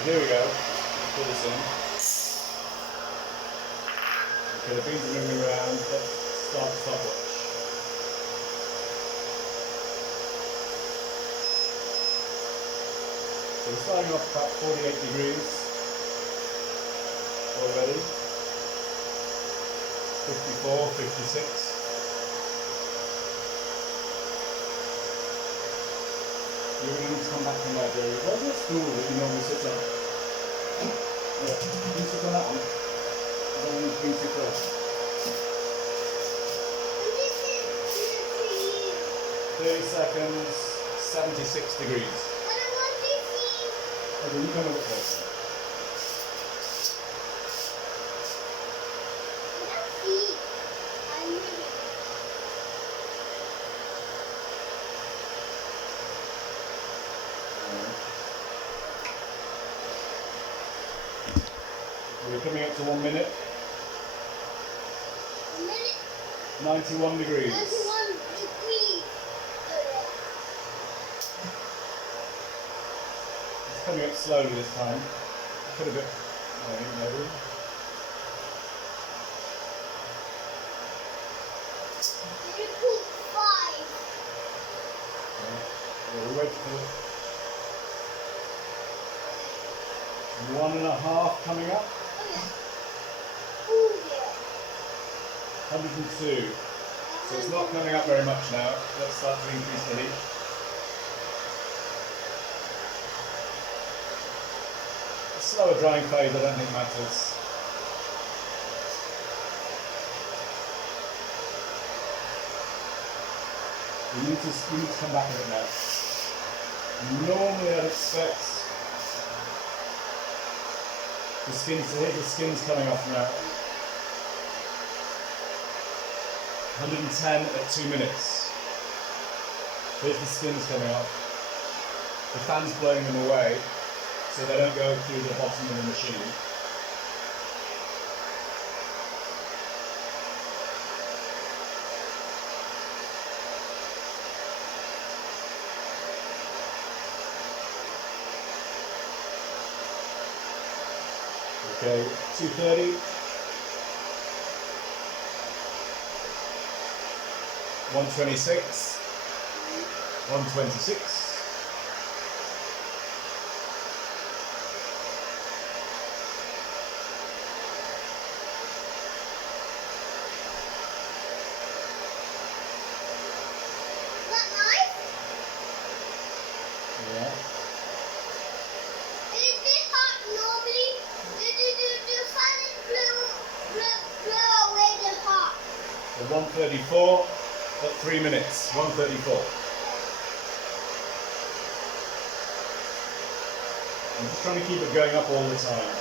So here we go. Let's put this in. Okay, the beans are moving around. Let's start stopwatch. So we're starting off about 48 degrees already. 54, 56. You're going to need to come back from that, Jerry. Where's your stool that you normally sit on? Yeah, you sit on that one. I don't want to bring too close. 30 seconds, 76 degrees. Okay, you come a bit closer. We're coming up to 1 minute. 91 degrees. 91 degrees. It's coming up slowly this time. Put a bit, maybe. You put 5. Yeah, we wait for 1.5 coming up. Oh yeah. 102. So it's not coming up very much now. Let's start to increase the heat. A slower drying phase I don't think matters. You need to come back a bit now. Normally I'd expect the skin to hit. The skin's coming off now. 110 at 2 minutes. Here's the skins coming off. The fan's blowing them away so they don't go through the bottom of the machine. Okay, 230. 126. 126. Is that nice? Yeah. Is this hot normally? The fan is blow away the hot. So 134 at 3 minutes. 134. I'm just trying to keep it going up all the time.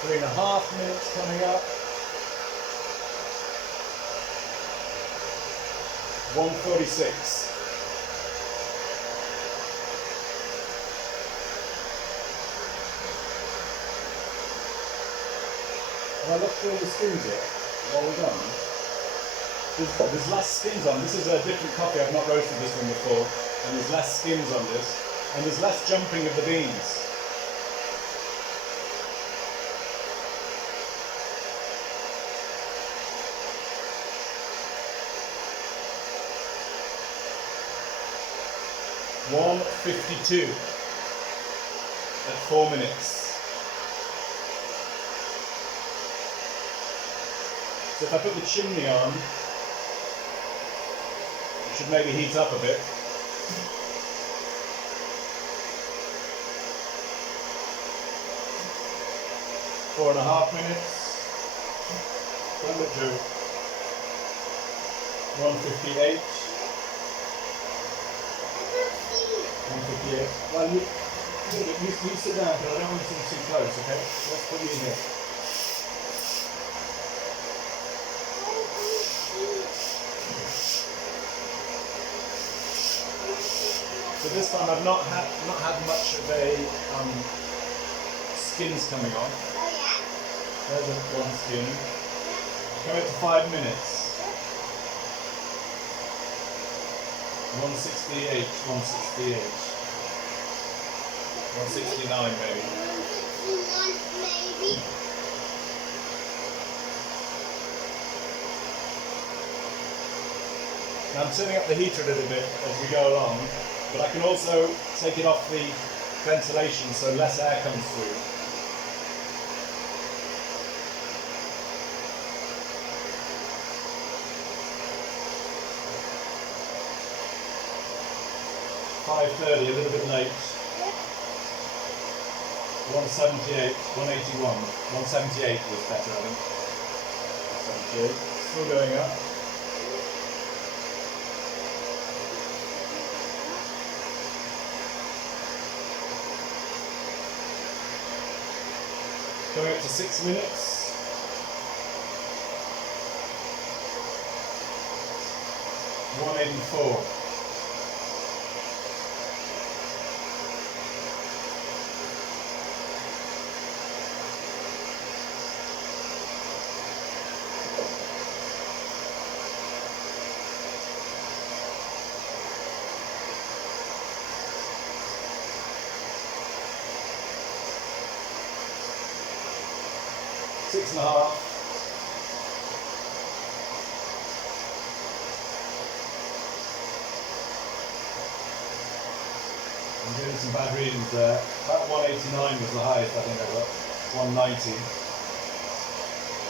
Three and a half minutes coming up. 146. Have I looked through all the skins yet? While we're done? There's less skins on. This is a different coffee. I've not roasted this one before. And there's less skins on this. And there's less jumping of the beans. $152 at 4 minutes. So if I put the chimney on, it should maybe heat up a bit. Four and a half minutes. Number 2. 158. 158. Well, you sit down, but I don't want you to be too close, okay? Let's put you in here. So this time I've not had much of a skins coming on. Oh yeah? There's one skin. Yeah. Come up to 5 minutes. 168, 168. 169 maybe. 169 maybe. Now I'm turning up the heater a little bit as we go along, but I can also take it off the ventilation so less air comes through. .30, a little bit late. 178, 181. 178 was better, I think. 178. Still going up. Going up to 6 minutes. 184. Six and a half. I'm doing some bad readings there. About 189 was the highest I think I got. 190.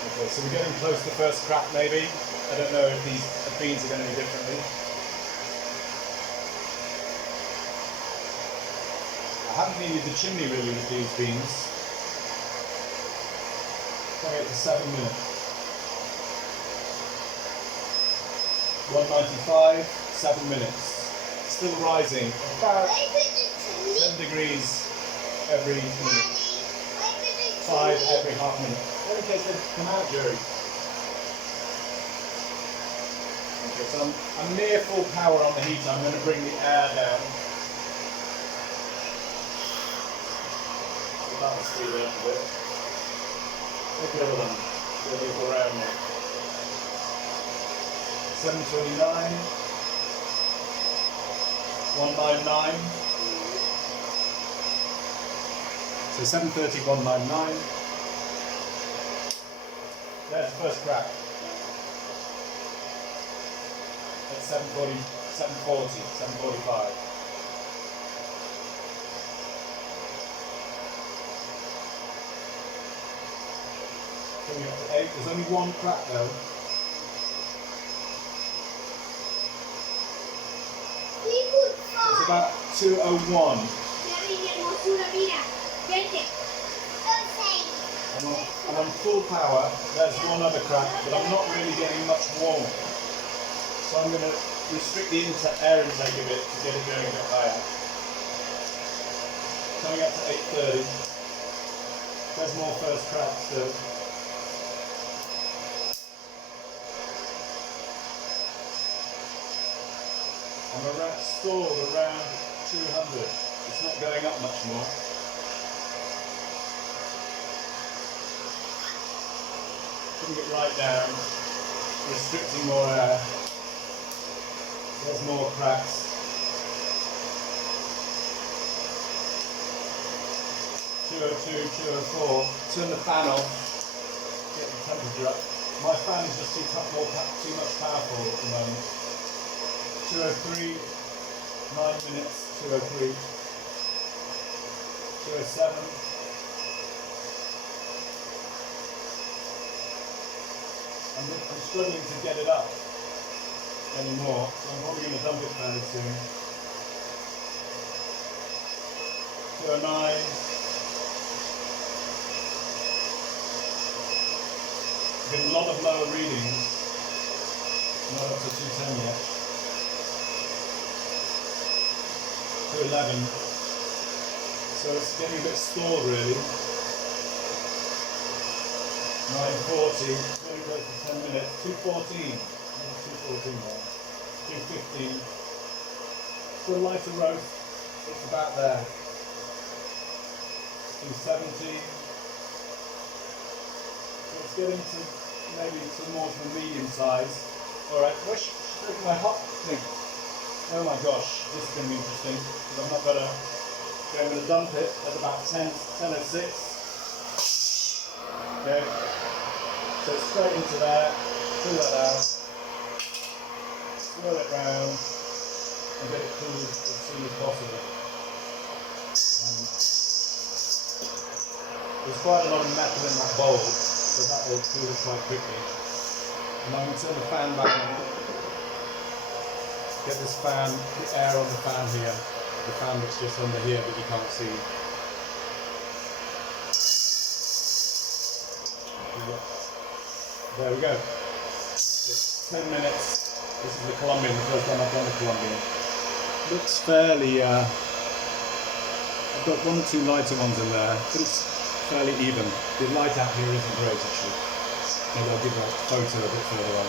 Okay, so we're getting close to first crack maybe. I don't know if these beans are going to be differently. I haven't needed the chimney really with these beans. Coming up to 7 minutes. 195, 7 minutes. Still rising. About 10 degrees every minute. 5 every half minute. In case they come out, Jerry. Okay, so I'm near full power on the heater. I'm going to bring the air down. So that will speed it up a bit. Take the other one. So they go around there. 729. 199. So 730, 199. There's the first crack. That's 740, 740, 745. Coming up to 8. There's only one crack though. It's about 201. I'm on full power. There's one other crack, but I'm not really getting much warm. So I'm going to restrict the air intake a bit to get it going a bit higher. Coming up to 830. There's more first crack still. I'm stalled around 200. It's not going up much more. Bring it right down, restricting more air. There's more cracks. 202, 204. Turn the fan off, get the temperature up. My fan is just too much powerful at the moment. 203, 9 minutes, 203. 207. I'm struggling to get it up anymore, so I'm probably going to dump it fairly soon. 209. Get a lot of lower readings, not up to 210 yet. 211. So it's getting a bit stalled really. 940, really close to 10 minutes. 214. 214 now. 215. For lighter roast, it's about there. 270. It's getting to maybe some more to the medium size. Alright, look at my hot thing. Oh my gosh, this is going to be interesting because I'm not gonna. Okay, I'm going to dump it at about 10:06. Okay, so straight into there, pull that out, swirl it round, and get it cooled as soon as possible. There's quite a lot of metal in that bowl, so that will cool it quite quickly. And I'm going to turn the fan back on. Get this fan, the air on the fan here, the fan that's just under here that you can't see. There we go. It's 10 minutes. This is the Colombian, the first time I've done the Colombian. Looks fairly, I've got one or two lighter ones in there, but it's fairly even. The light out here isn't great actually. Maybe I'll give a photo a bit further on.